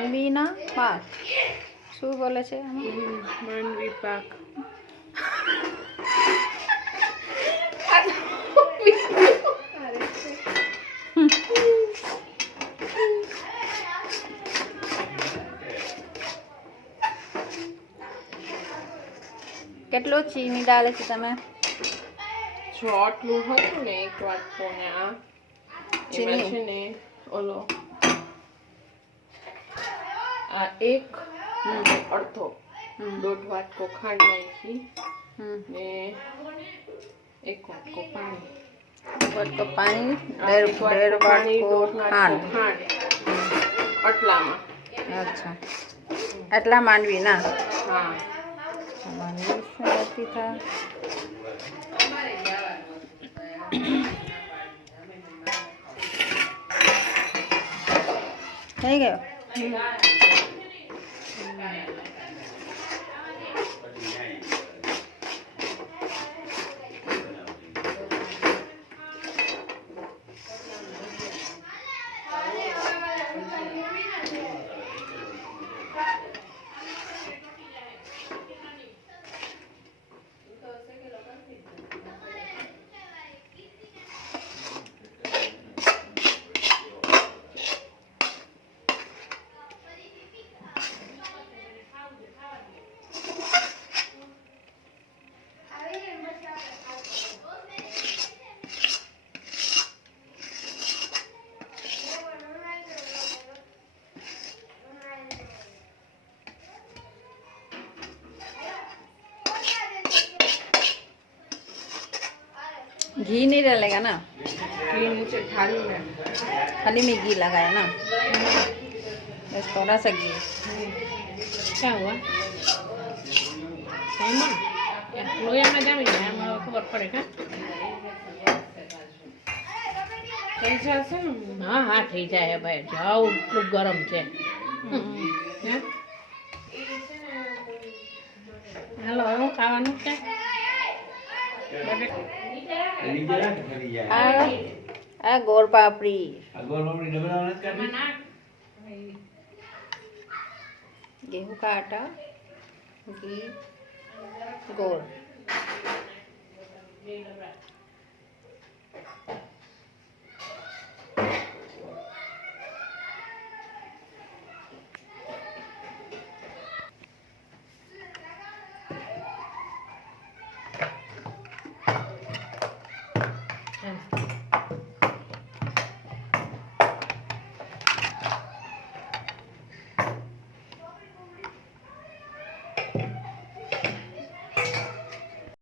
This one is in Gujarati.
માનવીના પાક શું બોલે છે માંડવી પાક કેટલો ચીની ડાલે છે તમે જો આટલું હતું ને એક વાટકો ને આ ચીની એમાં છે ને ઓલો આ એક અડધો દોઢ વાટકો ખાંડ નાખી ને એક વાટકો પાણી વાટકો પાણી એક ડેઢ પાણી, વાટકો દોઢ વાટકો ખાંડ ખાંડ આટલામાં અચ્છા એટલા માંડવી ના હા માંડવી સરસથી થા થઈ ગયો घी नहीं डालेगा ना घी नीचे थाली में थाली में घी लगाया ना बस थोड़ा सा घी क्या हुआ साइमन लोया में जामी जाए हमारा खबर पड़ेगा થઈ જશે ને હા હા થઈ જાય ભાઈ જાવ એટલું ગરમ છે હાલો હવે ખાવાનું છે आ गोर पापड़ी गेहूं का आटा घी गोर